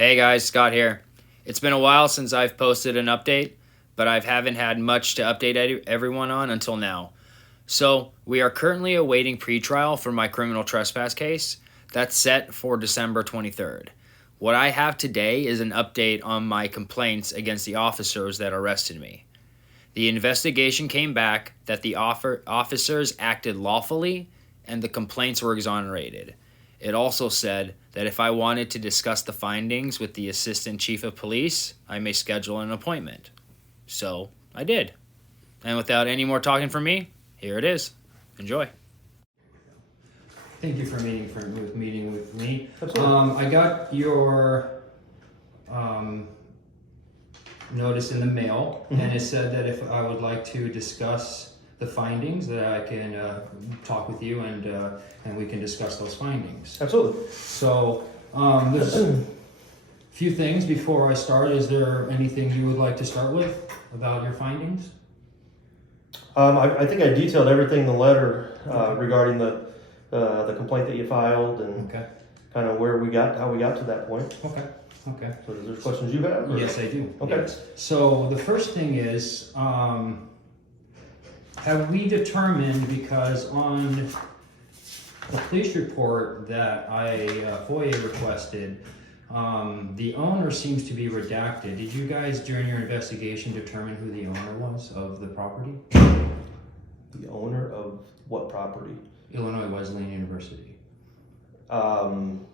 Hey guys, Scott here. It's been a while since I've posted an update, but I haven't had much to update everyone on until now. So, we are currently awaiting pretrial for my criminal trespass case. That's set for December 23rd. What I have today is an update on my complaints against the officers that arrested me. The investigation came back that the officers acted lawfully and the complaints were exonerated. It also said that if I wanted to discuss the findings with the Assistant Chief of Police, I may schedule an appointment. So, I did. And without any more talking from me, here it is. Enjoy. Thank you for meeting with me. Absolutely. I got your notice in the mail, and it said that if I would like to discuss the findings, that I can talk with you and we can discuss those findings. Absolutely. So there's a few things before I start. Is there anything you would like to start with about your findings? I think I detailed everything in the letter regarding the complaint that you filed and Okay. kind of how we got to that point. Okay. Okay. So is there questions you have? Or? Yes, I do. Okay. Yes. So the first thing is, have we determined, because on the police report that I FOIA requested, the owner seems to be redacted. Did you guys, during your investigation, determine who the owner was of the property? The owner of what property? Illinois Wesleyan University. I'm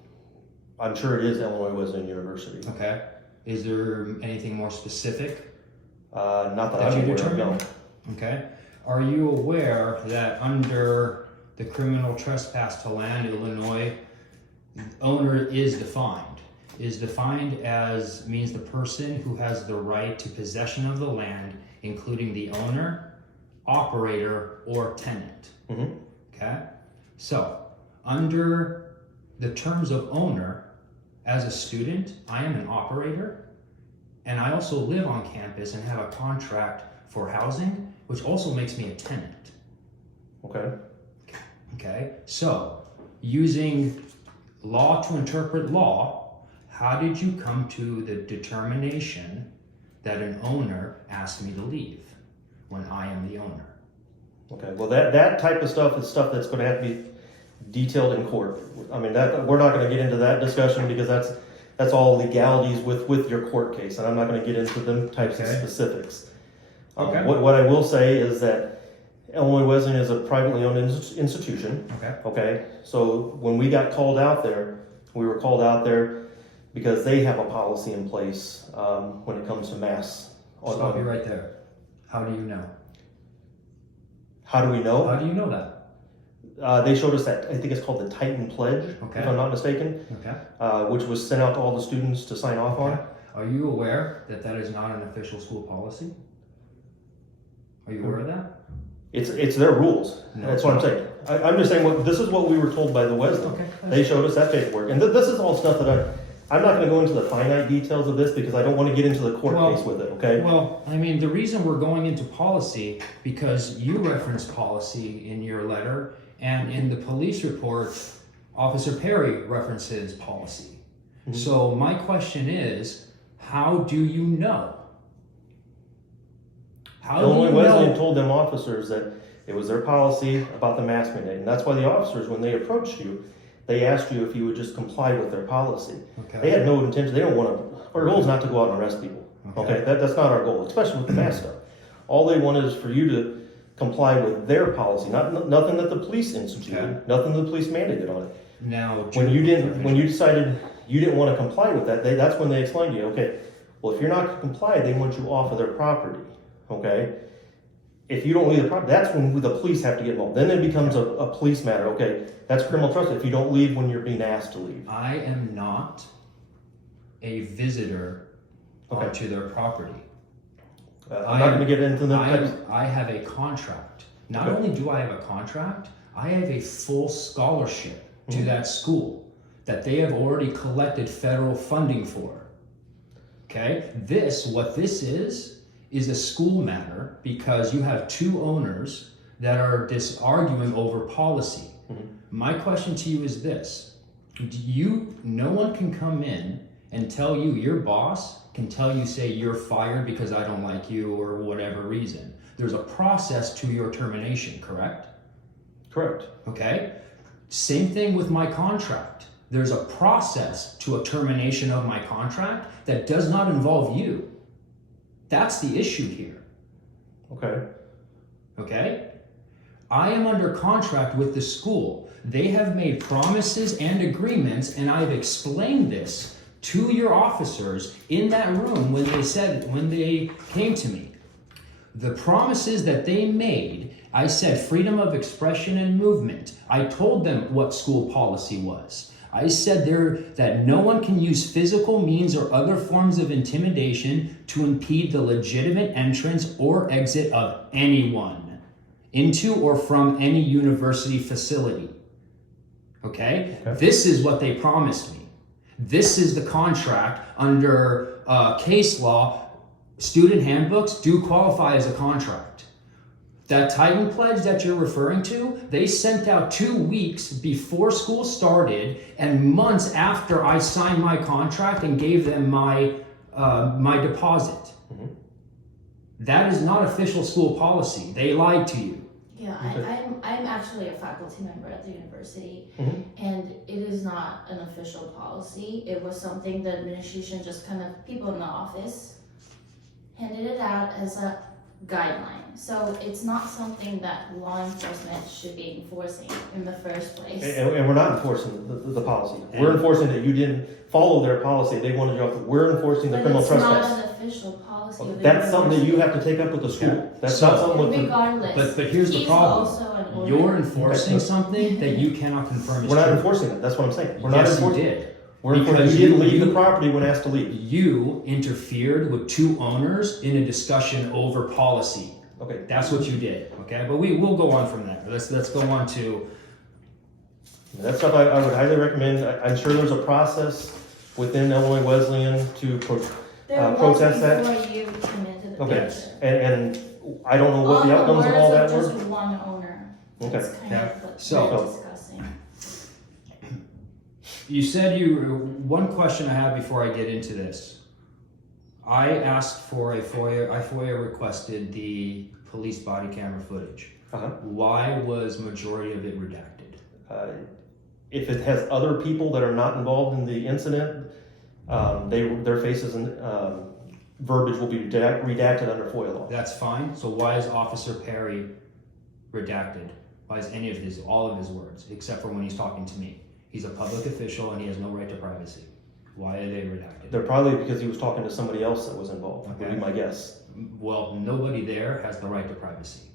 sure it is Illinois Wesleyan University. Okay. Is there anything more specific? Not that Did I'm you aware of, determine? no. Okay. Are you aware that under the criminal trespass to land, Illinois, owner is defined? Is defined as means the person who has the right to possession of the land, including the owner, operator, or tenant. Mm-hmm. Okay? So, under the terms of owner, as a student, I am an operator, and I also live on campus and have a contract for housing, which also makes me a tenant. Okay. Okay? So, using law to interpret law, how did you come to the determination that an owner asked me to leave when I am the owner? Okay. Well, that type of stuff is stuff that's going to have to be detailed in court. I mean, that we're not going to get into that discussion because that's all legalities with your court case, and I'm not going to get into them types of specifics. Okay. What I will say is that Illinois Wesleyan is a privately owned institution. Okay. Okay. So when we got called out there, we were called out there because they have a policy in place when it comes to mass. Stop you right there. How do you know? How do we know? How do you know that? They showed us that, I think it's called the Titan Pledge, Okay. if I'm not mistaken, Okay. which was sent out to all the students to sign off on. Okay. Are you aware that that is not an official school policy? Are you aware of that? It's their rules. No, That's what I'm saying. I'm just saying, this is what we were told by the Wesleyan. Okay. They showed us that paperwork. And this is all stuff that I'm not going to go into the finite details of this because I don't want to get into the court case with it, okay? Well, I mean, the reason we're going into policy, because you referenced policy in your letter, and in the police report, Officer Perry references policy. Mm-hmm. So my question is, how do you know? Illinois Wesleyan told them officers that it was their policy about the mask mandate. And that's why the officers, when they approached you, they asked you if you would just comply with their policy. Okay. They had no intention. They don't want to. Our goal is not to go out and arrest people. Okay, that's not our goal, especially with the mask stuff. All they wanted is for you to comply with their policy, nothing that the police instituted, nothing the police mandated on it. Now, when you decided you didn't want to comply with that, that's when they explained to you, okay, well, if you're not going to comply, they want you off of their property. Okay. If you don't leave the property, that's when the police have to get involved. Then it becomes a police matter. Okay, that's criminal trespass if you don't leave when you're being asked to leave. I am not a visitor onto their property. I'm not going to get into the I have a contract. Not only do I have a contract, I have a full scholarship to that school that they have already collected federal funding for. Okay, what this is a school matter because you have two owners that are arguing over policy. My question to you is this: no one can come in and tell you, your boss can tell you, say, you're fired because I don't like you or whatever reason. There's a process to your termination, correct? Correct. Okay? Same thing with my contract. There's a process to a termination of my contract that does not involve you. That's the issue here. Okay. Okay? I am under contract with the school. They have made promises and agreements, and I've explained this to your officers in that room when they came to me. The promises that they made, I said freedom of expression and movement. I told them what school policy was. I said that no one can use physical means or other forms of intimidation to impede the legitimate entrance or exit of anyone into or from any university facility. Okay? This is what they promised me. This is the contract under case law. Student handbooks do qualify as a contract. That Titan pledge that you're referring to, they sent out 2 weeks before school started and months after I signed my contract and gave them my deposit. Mm-hmm. That is not official school policy. They lied to you. Yeah, I'm actually a faculty member at the university, and it is not an official policy. It was something the administration just kind of, people in the office handed it out as a guideline. So it's not something that law enforcement should be enforcing in the first place. And we're not enforcing the policy. We're enforcing that you didn't follow their policy. They wanted you off. We're enforcing the criminal trespass. It's not an official policy of the That's something that you have to take up with the school. Okay. That's So- not something with the... Regardless. But here's the he's also problem. an owner. You're enforcing something that you cannot confirm is We're not true. enforcing it. That's what I'm saying. We're not Yes, you enforcing did. We're enforcing. Because You didn't leave you- the property when asked to leave. You interfered with 2 owners in a discussion over policy. Okay. That's what you did, okay? But we'll go on from there. Let's go on to... That stuff I would highly recommend. I'm sure there's a process within Illinois Wesleyan to There was protest that. before you came into the Okay. picture. And I don't know what the outcomes of all that On the words of were. just one owner. Okay. That's kind Yeah. of what So- we're discussing. You said one question I have before I get into this. I asked for I FOIA requested the police body camera footage. Uh-huh. Why was majority of it redacted? If it has other people that are not involved in the incident, their faces and verbiage will be redacted under FOIA law. That's fine. So why is Officer Perry redacted? Why is all of his words, except for when he's talking to me? He's a public official and he has no right to privacy. Why are they redacted? They're probably because he was talking to somebody else that was involved, would be my guess. Well, nobody there has the right to privacy.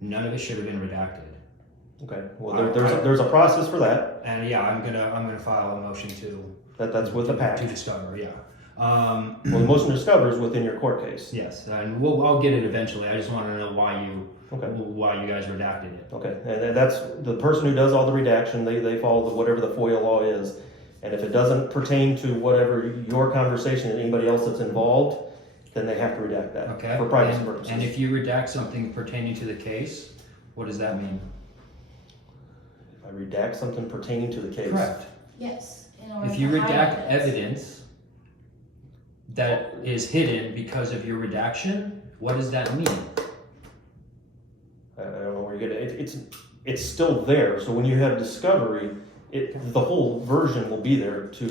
None of it should have been redacted. Okay, well, there's a process for that. And yeah, I'm gonna file a motion to That's with the PAC. to discover. Yeah. Well, the motion to discover is within your court case. Yes, and I'll get it eventually. I just want to know why Okay. you guys redacted it. Okay, and that's the person who does all the redaction. They follow whatever the FOIA law is, and if it doesn't pertain to whatever your conversation and anybody else that's involved, then they have to redact that Okay. for privacy purposes. And if you redact something pertaining to the case, what does that mean? If I redact something pertaining to the case. Correct. Yes. In order If you to hide redact it. evidence that is hidden because of your redaction, what does that mean? I don't know where you're getting it. It's still there. So when you have discovery, the whole version will be there to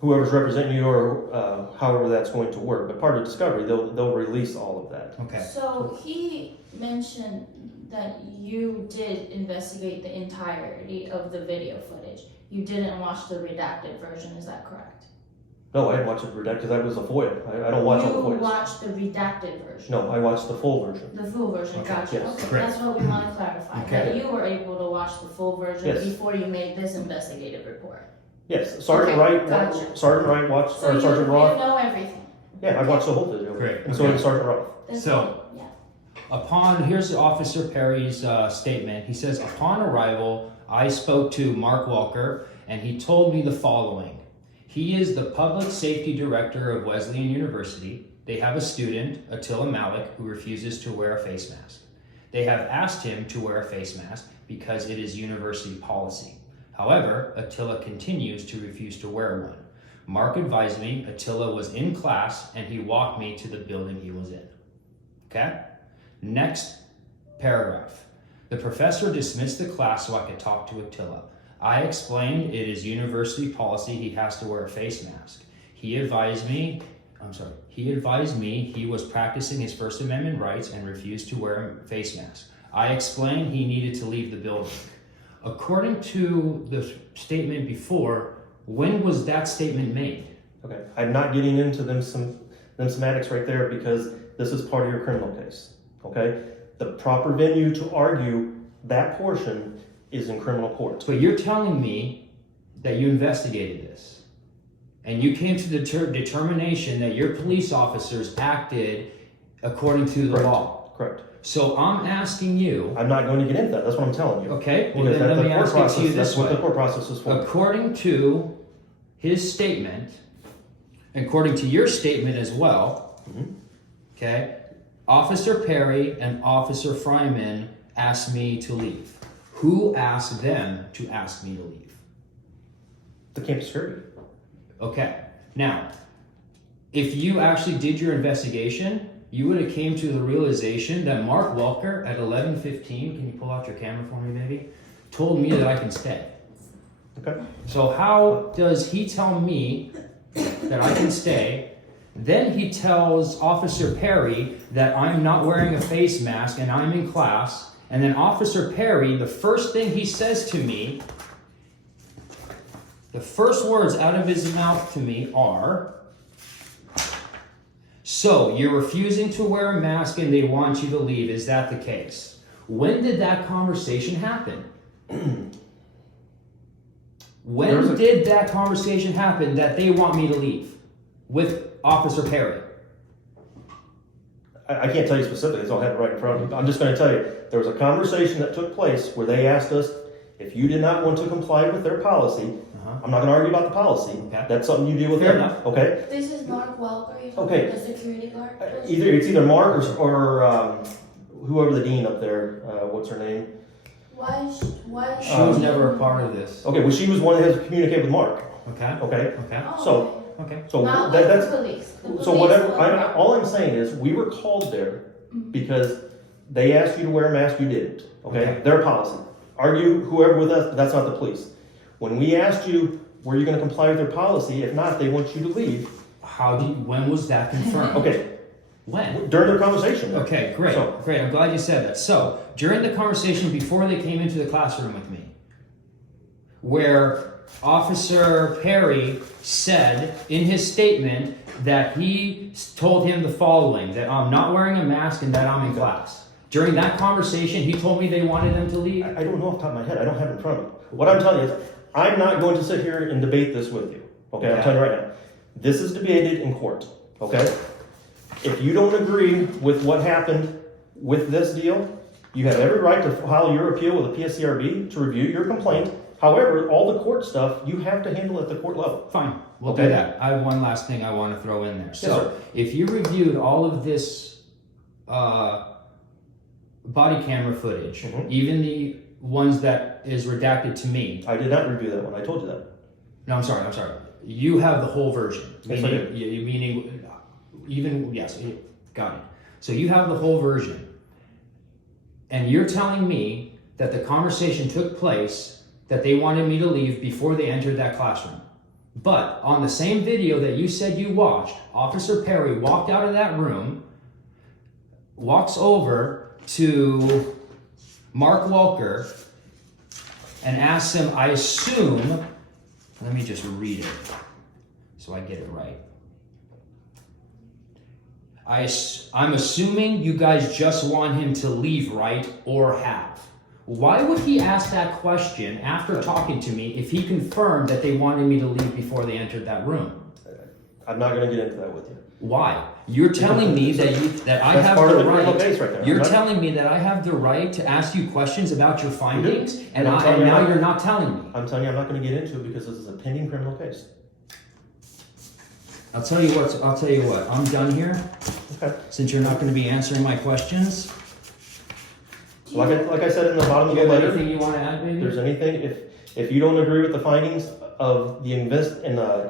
whoever's representing you or however that's going to work. But part of discovery, they'll release all of that. Okay. So he mentioned that you did investigate the entirety of the video footage. You didn't watch the redacted version, is that correct? No, I didn't watch it redacted because that was a FOIA. I don't watch all the You FOIAs. watched the redacted version. No, I watched the full version. The full version, Okay, gotcha. yes, Okay, correct. that's what we want to clarify. Okay. That you were able to watch the full version Yes. before you made this investigative report. Yes, Sergeant Okay, Wright. gotcha. Sergeant Wright watched, So or Sergeant you Roth. know everything. Yeah, I watched the whole video. Great, And so okay. did Sergeant Roth. That's So- yeah. Here's Officer Perry's statement. He says, upon arrival, I spoke to Mark Walker and he told me the following. He is the public safety director of Wesleyan University. They have a student, Attila Malik, who refuses to wear a face mask. They have asked him to wear a face mask because it is university policy. However, Attila continues to refuse to wear one. Mark advised me Attila was in class and he walked me to the building he was in. Okay? Next paragraph. The professor dismissed the class so I could talk to Attila. I explained it is university policy he has to wear a face mask. He advised me he was practicing his First Amendment rights and refused to wear a face mask. I explained he needed to leave the building. According to the statement before, when was that statement made? Okay, I'm not getting into them semantics right there because this is part of your criminal case, okay? The proper venue to argue that portion is in criminal court. But you're telling me that you investigated this and you came to the determination that your police officers acted according to the law. Correct. So I'm asking you. I'm not going to get into that. That's what I'm telling you. Okay, well then let me ask it to you this way. That's what the court process is for. According to his statement, according to your statement as well, okay, Officer Perry and Officer Fryman asked me to leave. Who asked them to ask me to leave? The campus security. Okay, now, if you actually did your investigation, you would have came to the realization that Mark Welker at 11:15, can you pull out your camera for me, baby? Told me that I can stay. Okay. So how does he tell me that I can stay? Then he tells Officer Perry that I'm not wearing a face mask and I'm in class. And then Officer Perry, the first thing he says to me, the first words out of his mouth to me are, so you're refusing to wear a mask and they want you to leave. Is that the case? When did that conversation happen? When did that conversation happen that they want me to leave with Officer Perry? I can't tell you specifically, so I have it right in front of me. I'm just going to tell you, there was a conversation that took place where they asked us if you did not want to comply with their policy. I'm not going to argue about the policy. Okay. That's something you deal with Fair them. enough. Okay? This is Mark Welker, Okay. the security guard? It's either Mark or whoever the dean up there, what's her name? Why She was never a part of this. Okay, well, she was one that has to communicate with Mark. Okay. Okay? Okay. So, Okay. so Not that's the police. The so police whatever. will- All I'm saying is we were called there because they asked you to wear a mask, you didn't. Okay? Their policy. Argue whoever with us, but that's not the police. When we asked you, were you going to comply with their policy? If not, they want you to leave. When was that confirmed? Okay. When? During their conversation. Okay, great. So- Great. I'm glad you said that. So, during the conversation before they came into the classroom with me, where Officer Perry said in his statement that he told him the following, that I'm not wearing a mask and that I'm in class. During that conversation, he told me they wanted them to leave. I don't know off the top of my head. I don't have it in front of me. What I'm telling you is, I'm not going to sit here and debate this with you. Okay? I'm telling you right now. This is debated in court. Okay? If you don't agree with what happened with this deal, you have every right to file your appeal with the PSCRB to review your complaint. However, all the court stuff, you have to handle at the court level. Fine, we'll Okay. do that. I have one last thing I want to throw in there. So, Yes, sir. if you reviewed all of this body camera footage, even the ones that is redacted to me. I did not review that one. I told you that. No, I'm sorry. You have the whole version. Yes, I do. Yes, got it. So you have the whole version. And you're telling me that the conversation took place, that they wanted me to leave before they entered that classroom. But on the same video that you said you watched, Officer Perry walked out of that room, walks over to Mark Welker, and asks him, I assume, let me just read it so I get it right. I'm assuming you guys just want him to leave, right? Or have. Why would he ask that question after talking to me if he confirmed that they wanted me to leave before they entered that room? I'm not going to get into that with you. Why? You're telling me that I That's have part of the the criminal right. case right there. You're I'm not- telling me that I have the right to ask you questions about your findings, and I'm telling you now I'm not- you're not telling me. I'm telling you I'm not going to get into it because this is a pending criminal case. I'll tell you what. I'm done here. Okay. Since you're not going to be answering my questions. Like I said in the bottom of Do the you have letter, anything you want to add, if baby? there's anything, If you don't agree with the findings of the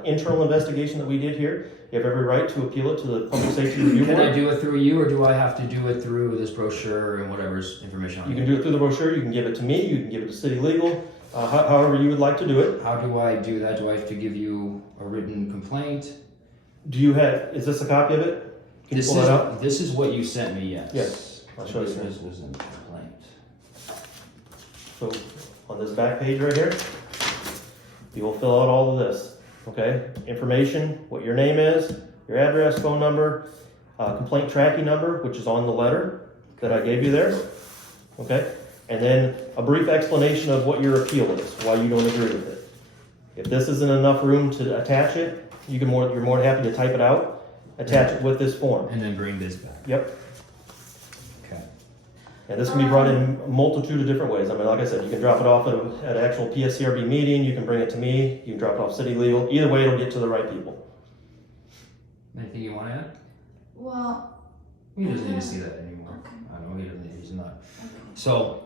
internal investigation that we did here, you have every right to appeal it to the Public Safety Review Can Board. I do it through you, or do I have to do it through this brochure and whatever's information on You it? can do it through the brochure, you can give it to me, you can give it to City Legal, however you would like to do it. How do I do that? Do I have to give you a written complaint? Is this a copy of it? Can you pull that out? This is what you sent me, yes. Yes, I'll show you. This was a complaint. So on this back page right here, you will fill out all of this, okay? Information, what your name is, your address, phone number, complaint tracking number, which is on the letter that I gave you there, okay? And then a brief explanation of what your appeal is, why you don't agree with it. If this isn't enough room to attach it, you're more than happy to type it out, attach it with this form. And then bring this back. Yep. Okay. And this can be brought in a multitude of different ways. I mean, like I said, you can drop it off at an actual PSCRB meeting, you can bring it to me, you can drop it off City Legal. Either way, it'll get to the right people. Anything you want to add? Well, He doesn't need to see that anymore. Okay. I know he's not. okay. So,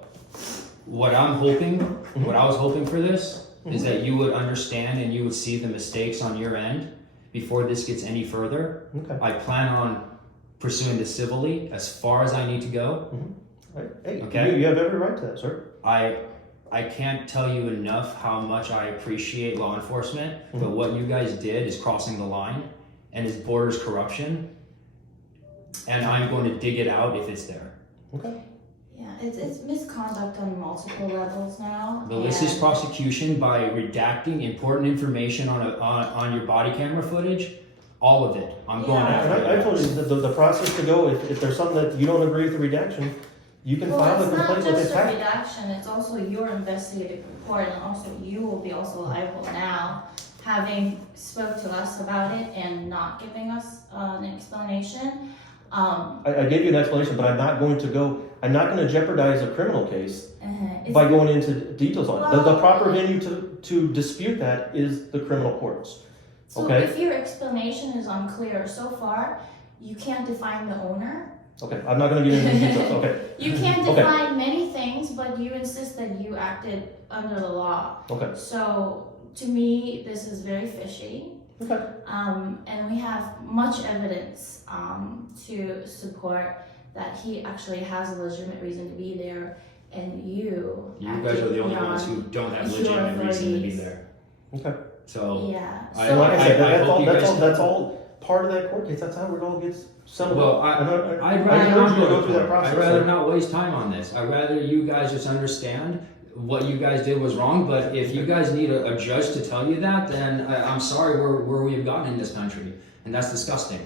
what I was hoping for this is that you would understand and you would see the mistakes on your end before this gets any further. Okay. I plan on pursuing this civilly as far as I need to go. Right. Hey, Okay. you have every right to that, sir. I can't tell you enough how much I appreciate law enforcement, but what you guys did is crossing the line and it borders corruption, and I'm going to dig it out if it's there. Okay. Yeah, it's misconduct on multiple levels now. Malicious and- prosecution by redacting important information on your body camera footage, all of it. I'm going Yeah. after And it. I told you the process to go, if there's something that you don't agree with the redaction, you can Well, file a it's not complaint with just the a tax. redaction, it's also your investigative report, and also you will be also liable now, having spoke to us about it and not giving us an explanation. I gave you an explanation, but I'm not going to jeopardize a criminal case It's- by going into details on it. The Well- proper venue to dispute that is the criminal courts. So Okay. if your explanation is unclear so far, you can't define the owner. Okay, I'm not gonna get into details, okay, You can Okay. define many things, but you insist that you acted under the law. okay, So to me, this is very fishy. okay. And we have much evidence to support that he actually has a legitimate reason to be there, and you. You guys are the only ones who don't have legitimate reason to be there. Okay. So, Yeah. I- And like I said, I hope you guys- that's all part of that court case, that's how it all gets settled. well, And I'd I rather encourage not you to go go through that process. I'd rather not waste time on this. I'd rather you guys just understand what you guys did was wrong. But if you guys need a judge to tell you that, then I'm sorry where we've gotten in this country, and that's disgusting.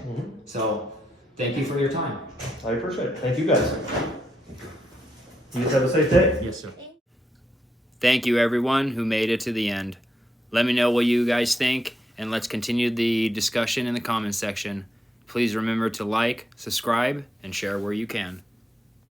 So, thank you for your time. I appreciate it, thank you guys. You guys have a safe day. Yes, sir. Thank you, everyone who made it to the end. Let me know what you guys think, and let's continue the discussion in the comments section. Please remember to like, subscribe, and share where you can.